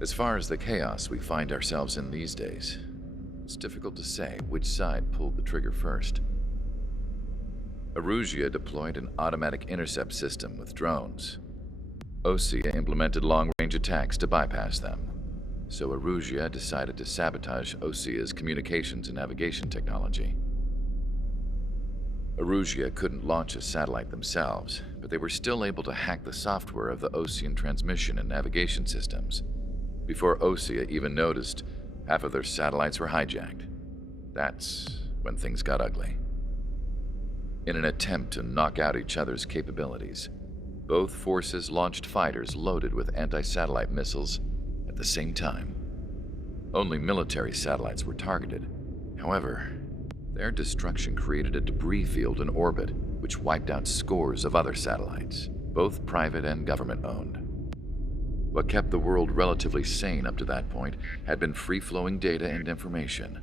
As far as the chaos we find ourselves in these days, it's difficult to say which side pulled the trigger first. Erusia deployed an automatic intercept system with drones. Osea implemented long-range attacks to bypass them, so Erusia decided to sabotage Osea's communications and navigation technology. Erusia couldn't launch a satellite themselves, but they were still able to hack the software of the Osean transmission and navigation systems. Before Osea even noticed, half of their satellites were hijacked. That's when things got ugly. In an attempt to knock out each other's capabilities, both forces launched fighters loaded with anti-satellite missiles at the same time. Only military satellites were targeted. However, their destruction created a debris field in orbit, which wiped out scores of other satellites, both private and government-owned. What kept the world relatively sane up to that point had been free-flowing data and information.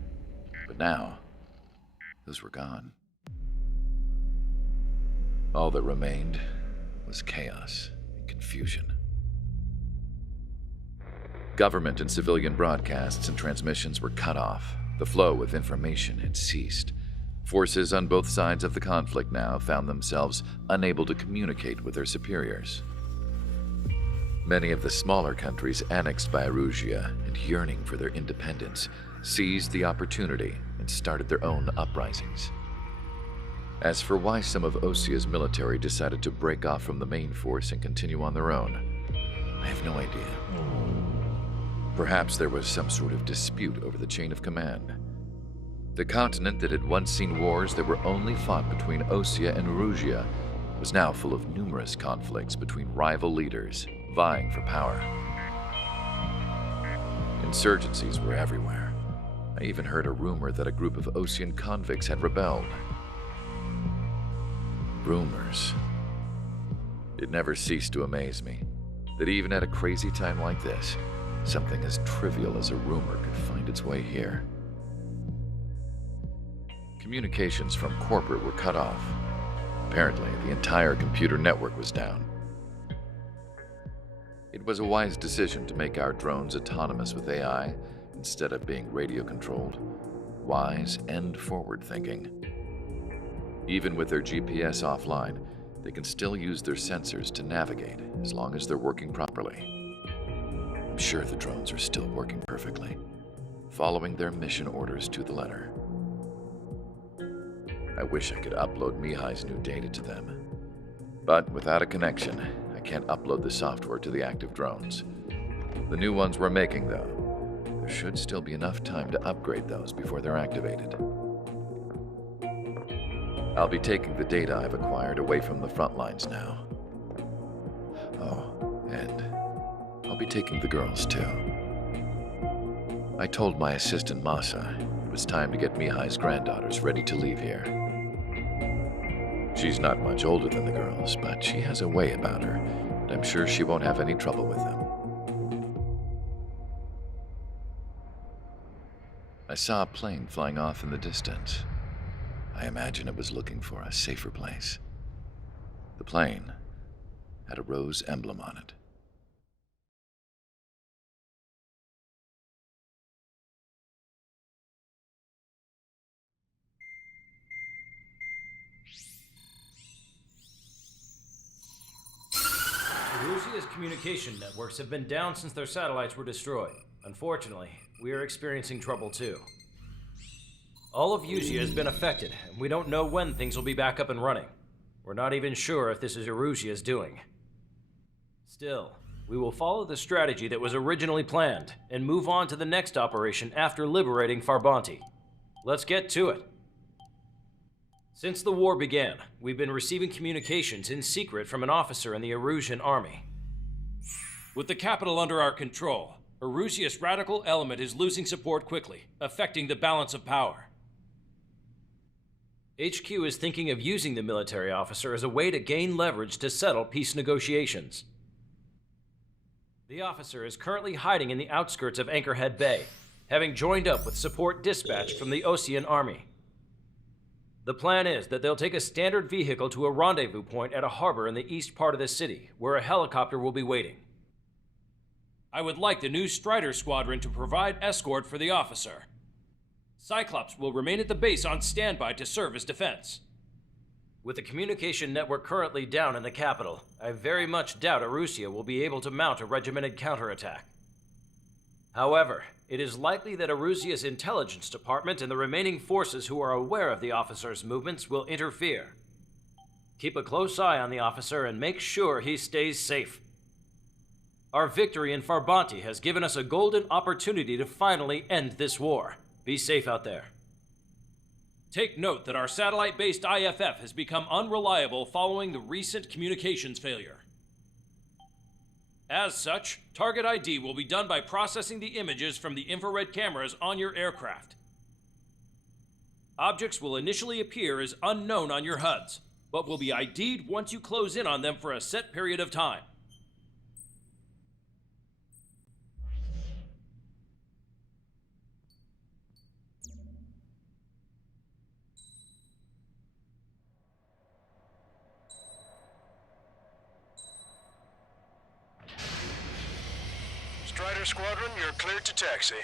But now, those were gone. All that remained was chaos and confusion. Government and civilian broadcasts and transmissions were cut off. The flow of information had ceased. Forces on both sides of the conflict now found themselves unable to communicate with their superiors. Many of the smaller countries annexed by Erusia and yearning for their independence seized the opportunity and started their own uprisings. As for why some of Osea's military decided to break off from the main force and continue on their own, I have no idea. Perhaps there was some sort of dispute over the chain of command. The continent that had once seen wars that were only fought between Osea and Erusia was now full of numerous conflicts between rival leaders vying for power. Insurgencies were everywhere. I even heard a rumor that a group of Osean convicts had rebelled. Rumors. It never ceased to amaze me that even at a crazy time like this, something as trivial as a rumor could find its way here. Communications from corporate were cut off. Apparently, the entire computer network was down. It was a wise decision to make our drones autonomous with AI instead of being radio-controlled. Wise and forward-thinking. Even with their GPS offline, they can still use their sensors to navigate as long as they're working properly. I'm sure the drones are still working perfectly, following their mission orders to the letter. I wish I could upload Mihai's new data to them. But without a connection, I can't upload the software to the active drones. The new ones we're making, though, there should still be enough time to upgrade those before they're activated. I'll be taking the data I've acquired away from the front lines now. Oh, and I'll be taking the girls, too. I told my assistant Masa it was time to get Mihai's granddaughters ready to leave here. She's not much older than the girls, but she has a way about her, and I'm sure she won't have any trouble with them. I saw a plane flying off in the distance. I imagine it was looking for a safer place. The plane had a rose emblem on it. Erusia's communication networks have been down since their satellites were destroyed. Unfortunately, we are experiencing trouble too. All of Usia has been affected, and we don't know when things will be back up and running. We're not even sure if this is Erusia's doing. Still, we will follow the strategy that was originally planned, and move on to the next operation after liberating Farbanti. Let's get to it. Since the war began, we've been receiving communications in secret from an officer in the Erusian army. With the capital under our control, Erusia's radical element is losing support quickly, affecting the balance of power. HQ is thinking of using the military officer as a way to gain leverage to settle peace negotiations. The officer is currently hiding in the outskirts of Anchorhead Bay, having joined up with support dispatched from the Osean army. The plan is that they'll take a standard vehicle to a rendezvous point at a harbor in the east part of the city, where a helicopter will be waiting. I would like the new Strider Squadron to provide escort for the officer. Cyclops will remain at the base on standby to serve as defense. With the communication network currently down in the capital, I very much doubt Erusia will be able to mount a regimented counterattack. However, it is likely that Erusia's intelligence department and the remaining forces who are aware of the officer's movements will interfere. Keep a close eye on the officer and make sure he stays safe. Our victory in Farbanti has given us a golden opportunity to finally end this war. Be safe out there. Take note that our satellite-based IFF has become unreliable following the recent communications failure. As such, target ID will be done by processing the images from the infrared cameras on your aircraft. Objects will initially appear as unknown on your HUDs, but will be ID'd once you close in on them for a set period of time. Strider Squadron, you're cleared to taxi.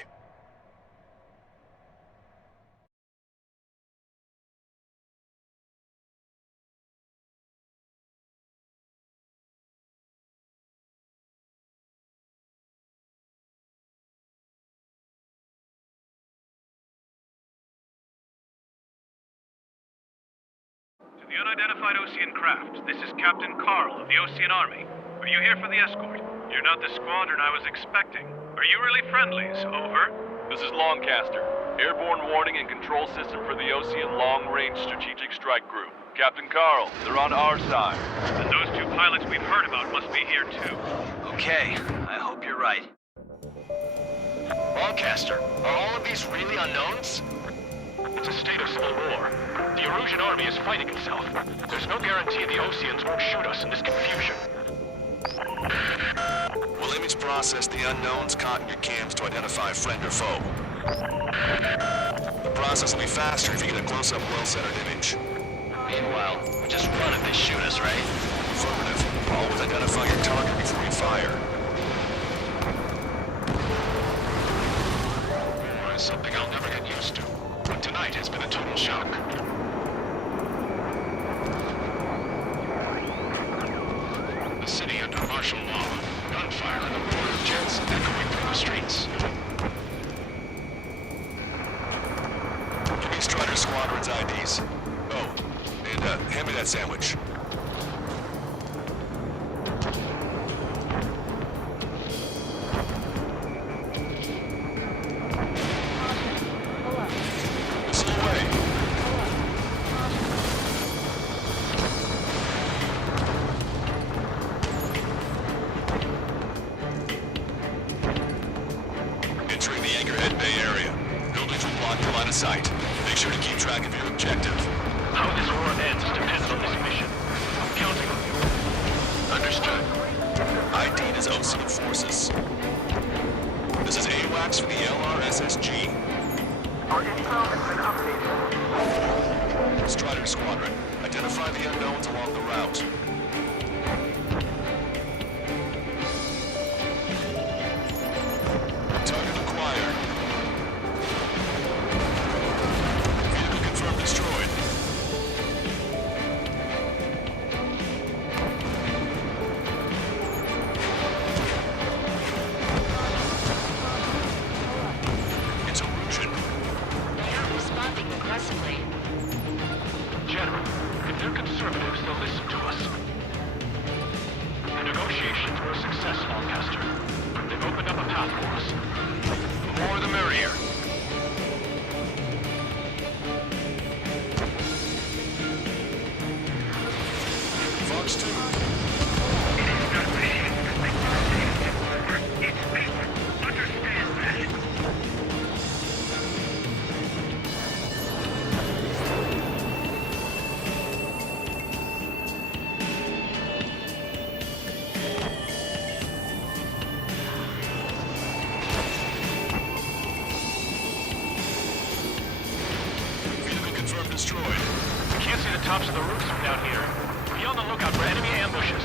To the unidentified Osean craft, this is Captain Carl of the Osean Army. Are you here for the escort? You're not the squadron I was expecting. Are you really friendlies? Over. This is Longcaster. Airborne warning and control system for the Osean Long-Range Strategic Strike Group. Captain Carl, they're on our side. And those two pilots we've heard about must be here too. Okay, I hope you're right. Longcaster, are all of these really unknowns? It's a state of civil war. The Erusian army is fighting itself. There's no guarantee the Oseans won't shoot us in this confusion. We'll image process the unknowns caught in your cams to identify friend or foe. The process will be faster if you get a close-up, well-centered image. Meanwhile, we just run if they shoot us, right? Affirmative. Always identify your target before you fire. Something I'll never get used to. But tonight has been a total shock. The city under martial law. Gunfire and the roar of jets echoing through the streets. Give me Strider Squadron's IDs. Oh, and hand me that sandwich. Missile away. Entering the Anchorhead Bay area. Buildings will block your line of sight. Make sure to keep track of your objective. How this war ends depends on this mission. I'm counting on you. Understood. ID'd as Osean forces. This is AWACS for the LRSSG. Our intel has been updated. Strider Squadron, identify the unknowns along the route. Target acquired. Vehicle confirmed destroyed. It's Erusian. They are responding aggressively. General, if they're conservatives, they'll listen to us. The negotiations were a success, Lancaster. They've opened up a path for us. The more the merrier. Fox 2. Vehicle confirmed destroyed. We can't see the tops of the roofs from down here. Be on the lookout for enemy ambushes.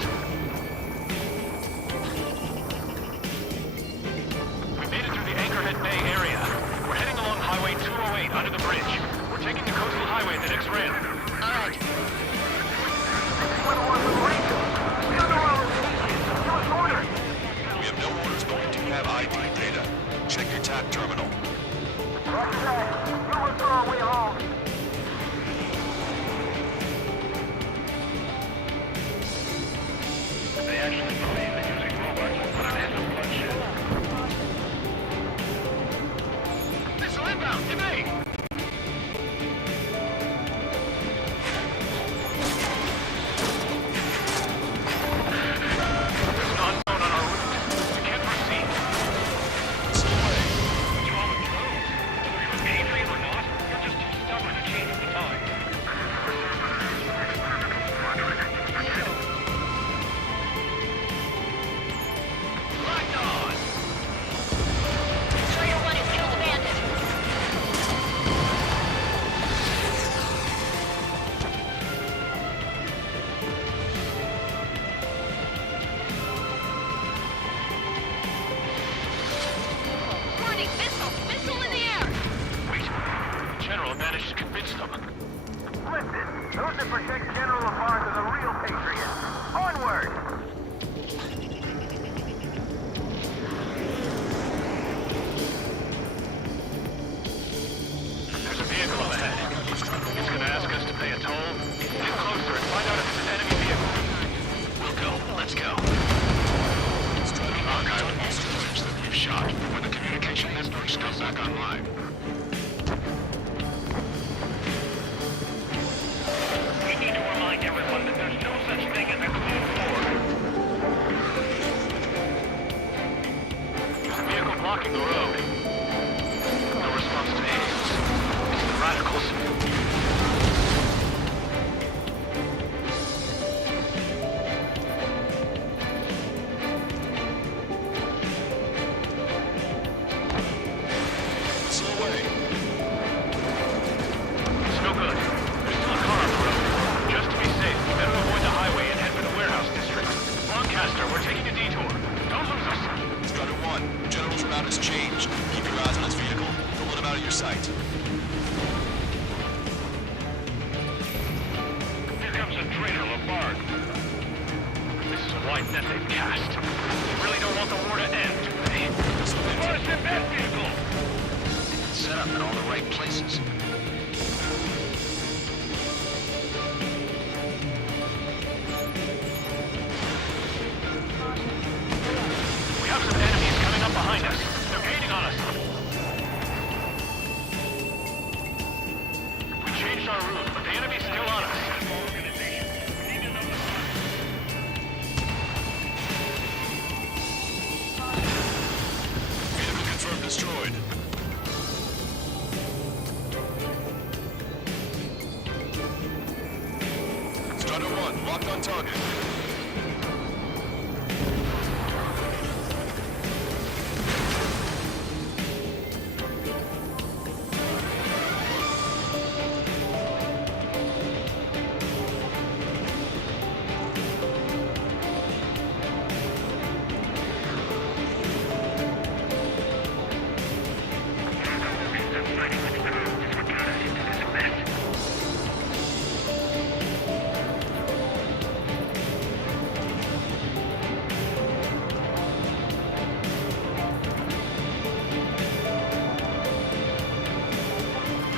Moorhead Bay area. We're heading along Highway 208 under the bridge. We're taking the coastal highway at the next ramp. All right. We have no orders, but we do have ID data. Check your TAC terminal. Roger that. You look for our way home. They actually believe that using robots will put an end to bloodshed. Missile inbound, evade! There's an unknown on our route. We can't proceed. It's away. What's wrong with drones? Whether you're a patriot or not, you're just too stubborn to change with the time. Right on! Strider 1 has killed the bandit. Warning, missile! Missile in the air! Wait. The General managed to convince them. Listen, those that protect General Lafarge are the real patriots. Onward! There's a vehicle up ahead. It's gonna ask us to pay a toll. Get closer and find out if it's an enemy vehicle. We'll go. Let's go. Archive of destroyers that we've shot when the communication networks come back online. We need to remind everyone that there's no such thing as a Cold War. There's a vehicle blocking the road. No response to aids. It's the radicals. It's away. It's no good. There's still a car on the road. Just to be safe, we better avoid the highway and head for the warehouse district. Lancaster, we're taking a detour. Don't lose us. Strider 1, General's route has changed. Keep your eyes on his vehicle. Don't let him out of your sight. Here comes a traitor, Lafarge. This is a wide net they've cast. They really don't want the war to end, do they? Lafarge, in that vehicle! Set up in all the right places. We have some enemies coming up behind us. They're gaining on us. We changed our route, but the enemy's still on us. Vehicle confirmed destroyed. Strider 1, locked on target.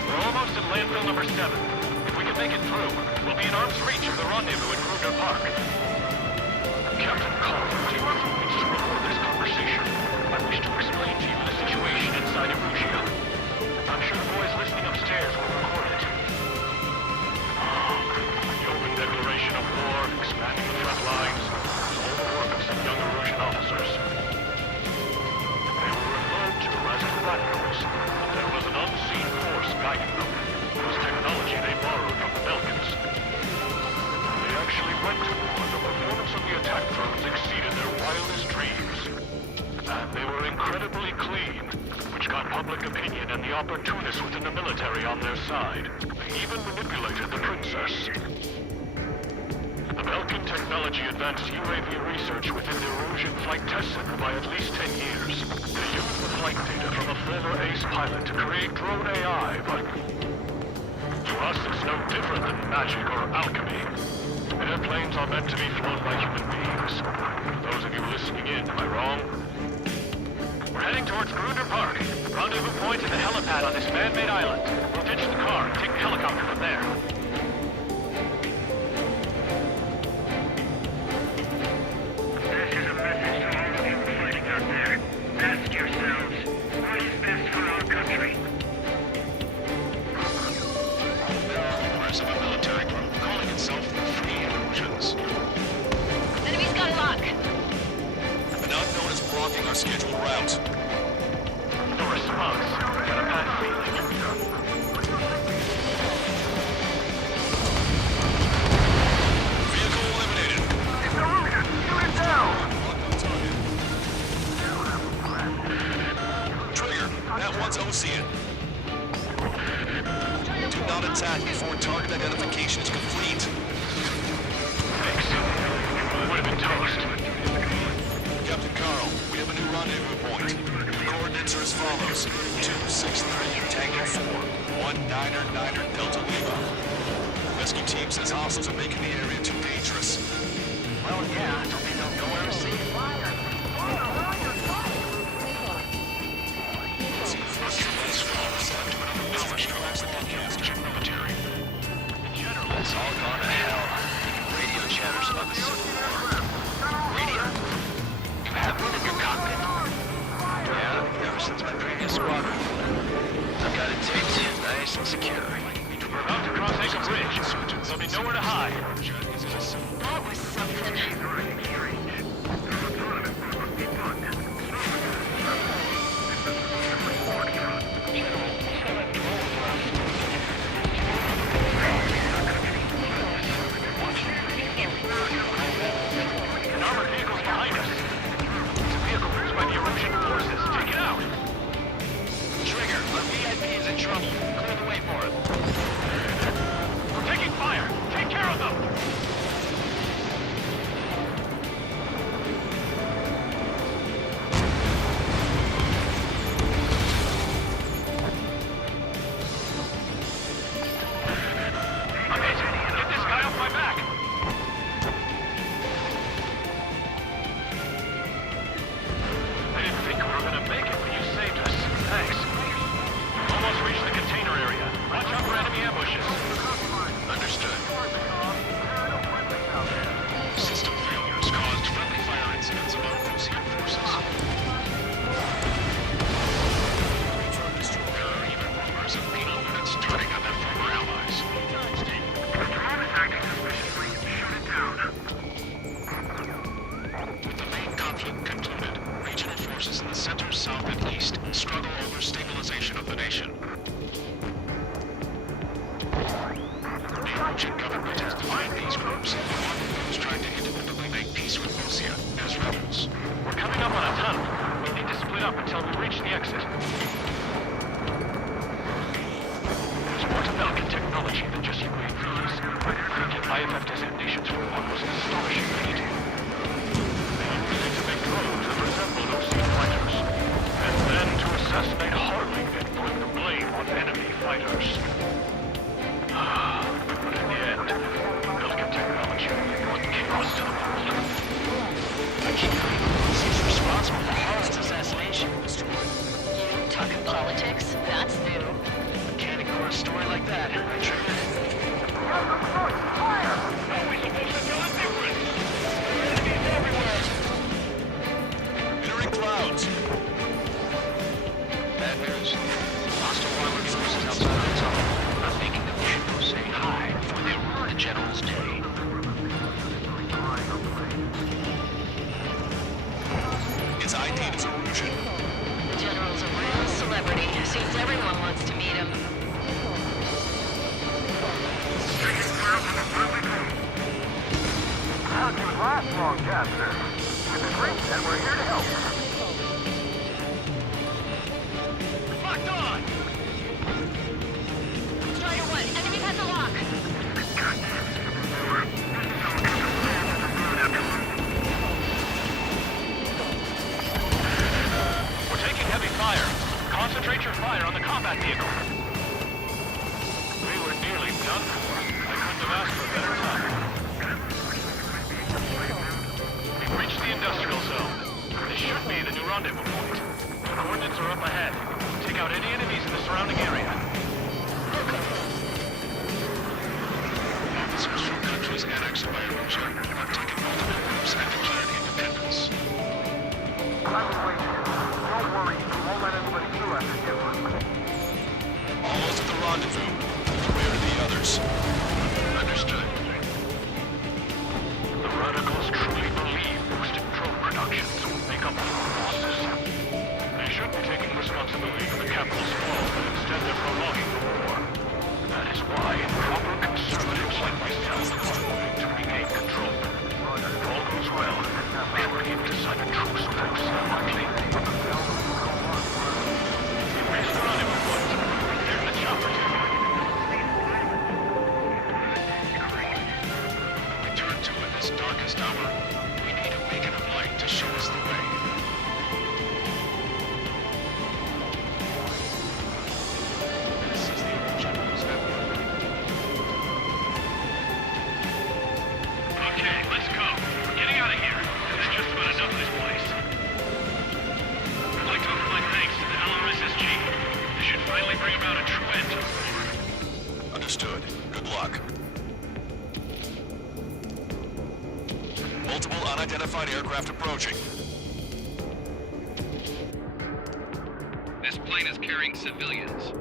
We're almost at landfill number 7. If we can make it through, we'll be in arm's reach of the rendezvous at Kruger Park. Captain Collins, do you have a minute to record this conversation? I wish to explain to you the situation inside Erusia. I'm sure the boys listening upstairs will record it. The open declaration of war, expanding the front lines, was all the work of some young Erusian officers. They were referred to as radicals, but there was an unseen force guiding them. It was technology they borrowed from the Belkans. They actually went to war, and the performance of the attack drones exceeded their wildest dreams. And they were incredibly clean, which got public opinion and the opportunists within the military on their side. They even manipulated the princess. The Belkan technology technology advanced UAV research within the Erosion Flight Test Center by at least 10 years. They used the flight data from a former ace pilot to create drone AI, but to us it's no different than magic or alchemy. Airplanes are meant to be flown by human beings. For those of you listening in, am I wrong? We're heading towards Grunder Park. Rendezvous point is the helipad on this man-made island. We'll ditch the car and take the helicopter from there. This is a message to all of you fighting out there. Ask yourselves, what is best for our country? Members of a military group calling itself the Free Illusions. Enemy's got a lock. An unknown is blocking our scheduled route. No response. Got a bad feeling. Vehicle eliminated. It's Erosion! Shoot it down! Trigger, that one's Ocean. Do not attack before target identification is complete. Thanks. Would have been toast. Captain Carl, we have a new rendezvous point. The coordinates are as follows. 263 Tango 4, 1999 Delta Lima. Rescue team says hostiles are making the area too dangerous. Well, yeah, so they don't know where to see. It's all gone to hell. Radio chatters about the Civil War. Radio? You have one in your cockpit? Yeah, ever since my previous squadron. I've got it taped, nice and secure. We're about to cross Acre Bridge. There'll be nowhere to hide. That was something. An armored vehicle's behind us. It's a vehicle used by the Erosion forces. Take it out. Trigger, our VIP is in trouble. Clear the way for it. We're taking fire. Take care of them. I'm hit. Get this guy off my back. I didn't think we were gonna make it, but you saved us. Thanks. Almost reached the container area. Watch out for enemy ambushes. Understood. System failures caused friendly fire incidents among Ocean forces. There are even rumors of penal units turning on their former allies. Drone is acting suspiciously. Shoot it down. With the main conflict concluded, regional forces in the center, south, and east struggle over stabilization of the nation. The Erosion government has defined these groups, one who's trying to independently make peace with Lucia as rebels. We're coming up on a tunnel. We'll need to split up until we reach the exit. There's more to Falcon technology than just UAVs. Get IFF designations for one was an astonishing feat. They used it to make drones that resembled Ocean fighters. And then to assassinate Harley and put the blame on enemy fighters. But in the end, Falcon technology brought chaos to the world. He's responsible for Harlan's assassination. You talking politics? That's new. Can't ignore a story like that. Right, Trigger? Entering clouds. Bad news. Hostile armored forces outside the tunnel. I'm thinking that we should go say hi before they ruin the General's day. Its ID is Erosion. General's a real celebrity. Seems everyone wants to meet him. How'd you last long, Jasper? With the great that we're here to help. Locked on! Strider 1, enemy has a lock. this darkest hour, we need a beacon of light to show us the way. This is the General's network. Okay, let's go. We're getting out of here. There's just about enough of this place. I'd like to offer my thanks to the LRSSG. This should finally bring about a true end to the war. Understood. Good luck. Multiple unidentified aircraft approaching. This plane is carrying civilians.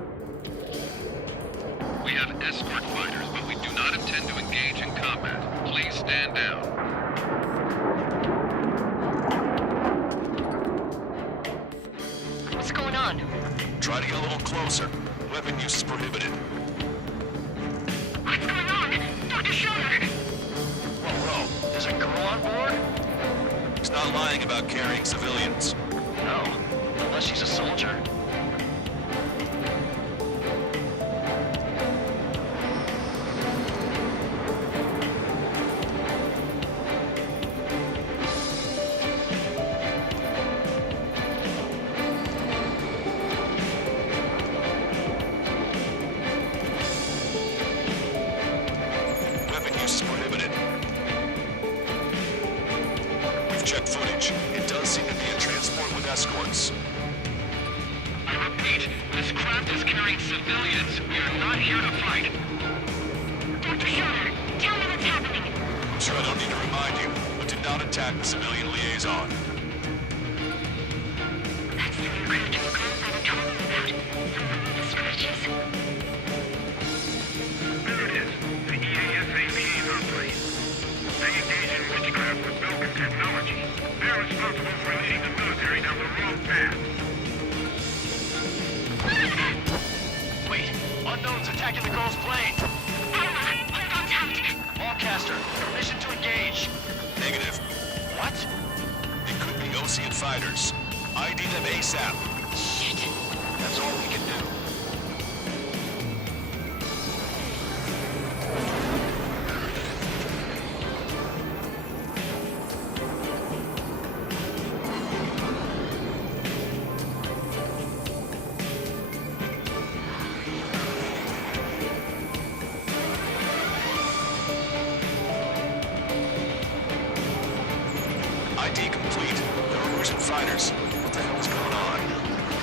We have escort fighters, but we do not intend to engage in combat. Please stand down. What's going on? Try to get a little closer. Weapon use is prohibited. What's going on? Dr. Schiller! Whoa, there's a girl on board? He's not lying about carrying civilians. No, unless she's a soldier. Weapon use is prohibited. We've checked footage. It does seem to be a transport with escorts. I repeat, this craft is carrying civilians. We are not here to fight. Dr. Schiller, tell me what's happening. I'm sure I don't need to remind you, but do not attack the civilian liaison. That's the aircraft your grandfather told me about. The one with the scratches. There it is. The EASA liaison plane. They engage in witchcraft with Belkin technology. They're responsible for leading the military down the wrong path. Wait, unknown's attacking the girl's plane. Alma, hold on tight. Lancaster, permission to engage. Negative. What? It could be Osean fighters. ID them ASAP. Shit. That's all we can do. ID complete. There are Russian fighters. What the hell is going on?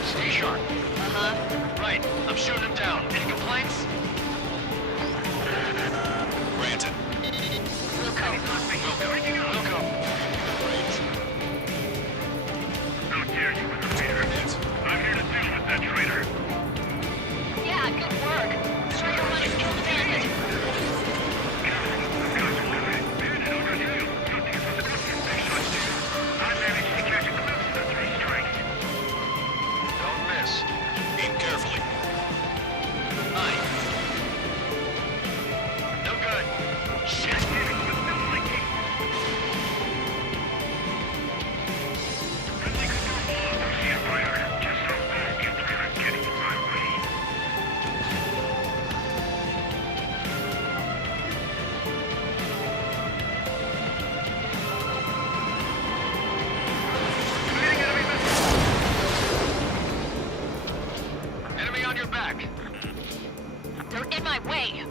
Stay sharp. Uh-huh. Right, I'm shooting him down. Any complaints? Granted. Wilco. Wilco. How dare you with the traitor? I'm here to deal with that traitor. Yeah, good work. Striker one is killed the bandit. I managed to catch a glimpse of the three strikes. Don't miss. Aim carefully. Aye. No good. Shit. Enemy on your back. They're in my way.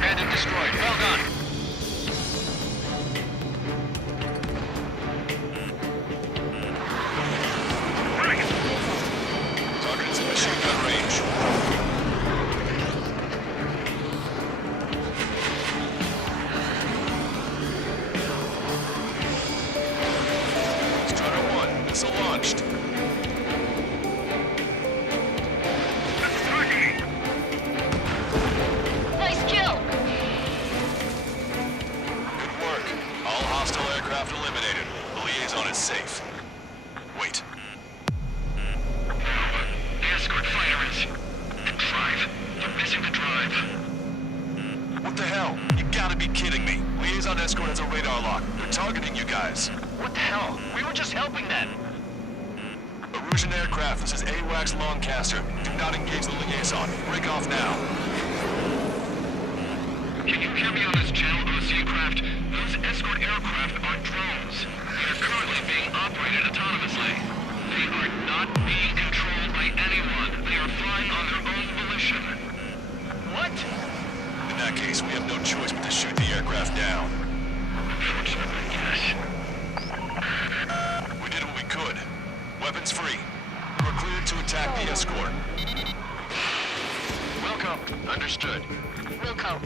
Bandit destroyed. Well done. Target is in machine gun range. Strider 1, missile launched. Nice kill. Good work. All hostile aircraft eliminated. The liaison is safe. Wait. The escort fighter is... The drive. You're missing the drive. What the hell? You gotta be kidding me. Liaison escort has a radar lock. They're targeting you guys. What the hell? We were just helping them. A Persian aircraft, this is AWACS Longcaster. Do not engage the liaison. Break off now. Can you hear me on this channel, OC craft? Those escort aircraft are drones. They are currently being operated autonomously. They are not being controlled by anyone. They are flying on their own volition. What? In that case, we have no choice but to shoot the aircraft down. Unfortunately, yes. We did what we could. Weapons free. We're cleared to attack the escort. Welcome. Understood. Wilco.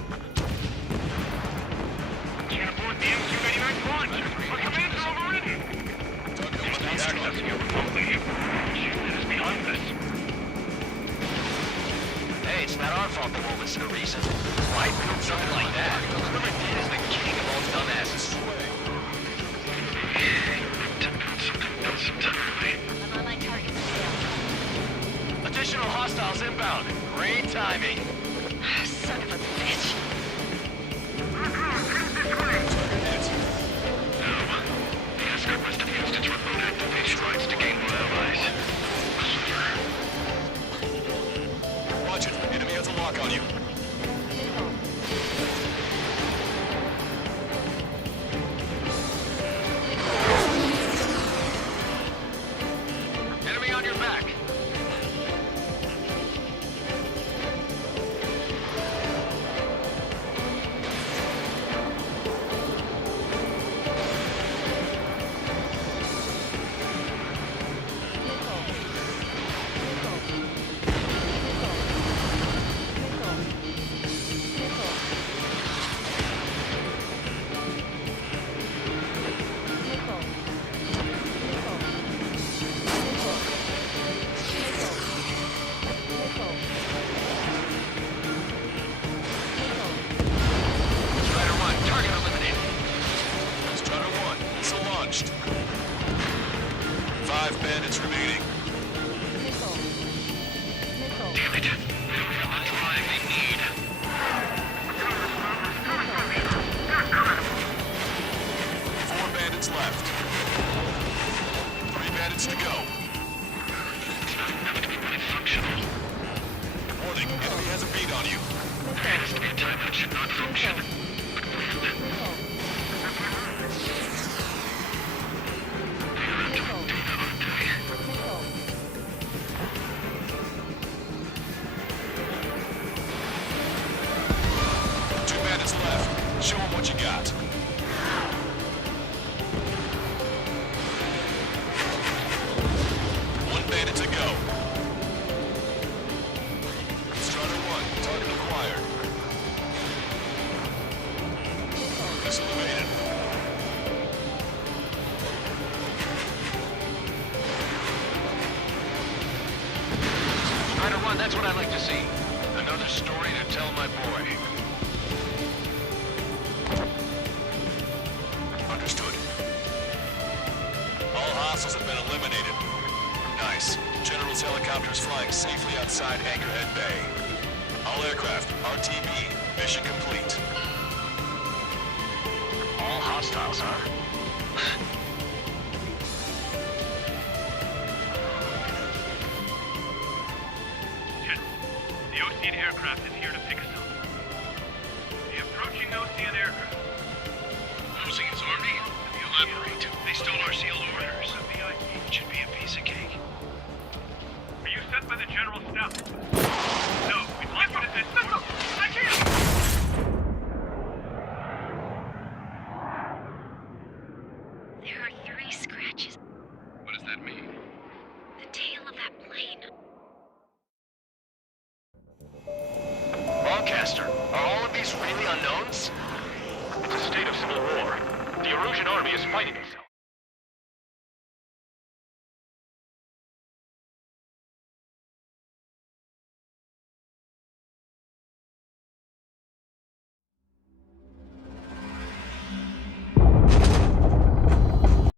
Can't afford the MQ-89 launch. Our commands are overridden. Access here remotely. That is beyond this. Hey, it's not our fault the war was so recent. Right? Something like that. Whoever did is the king of all dumbasses. Something else entirely. I'm on my target scale. Additional hostiles inbound. Great timing. Son of a bitch. The escort must have used its remote activation rights to gain more allies. Watch it. Enemy has a lock on you. Enemy on your back. Strider 1, target eliminated. Strider 1, missile launched. 5 bandits remaining. Damn it. We don't have the drive they need. 4 bandits left. 3 bandits to go. It's not enough to be really functional. Warning, enemy has a beat on you. There has to be a time that should not function. But when? They are out to data, aren't they? 2 bandits left. Show them what you got. One bandit to go. Strider 1, target acquired. Missile evaded. Strider 1, that's what I like to see. Another story to tell my boy. Understood. All hostiles have been eliminated. Nice. General's helicopter is flying safely outside Anchorhead Bay. All aircraft, RTB, mission complete. All hostiles, huh? The Ocean aircraft is here to pick us up. The approaching Ocean aircraft. Ocean's army? Elaborate. They stole our